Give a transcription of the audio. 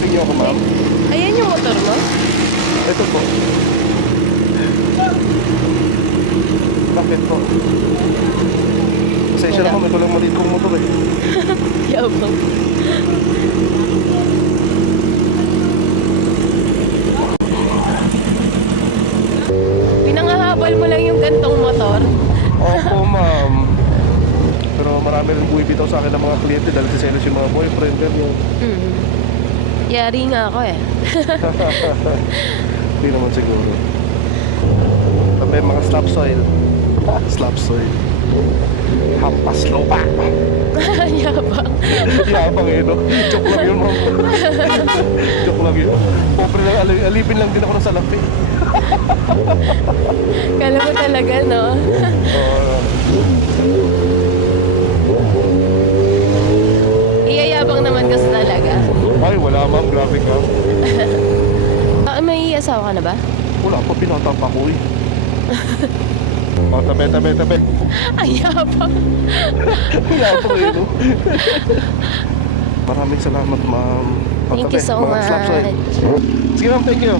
Narinig niyo ako, ma'am? Ayan yung motor mo? Ito po. Bakit po? Pasensya na, ma'am. Ito lang maliit kong motor eh. Yabang. Pinangahabol mo lang yung gantong motor? Opo, ma'am. Pero marami rin bumibitaw sa akin ng mga kliyente dahil siselos yung mga boyfriend, ganyan. Yari nga ako eh. Hindi naman siguro. Tabi mga slap soil. Slap soil. Hampas lupa. Yabang. Yabang eh, no? Joke lang yun, ma'am. Joke lang yun. Pobre lang, alipin lang din ako ng salapi. Kala mo talaga, no? Iyayabang naman kasi talaga. Ay, wala, ma'am. Grabe ka. May asawa ka na ba? Wala pa, pinata pa ko eh. Oh, tabi. Ay, yabang. Yabang eh, no? Maraming salamat, ma'am. Oh, Thank tabi, you so mga slap soil. much. Sige, ma'am, thank you.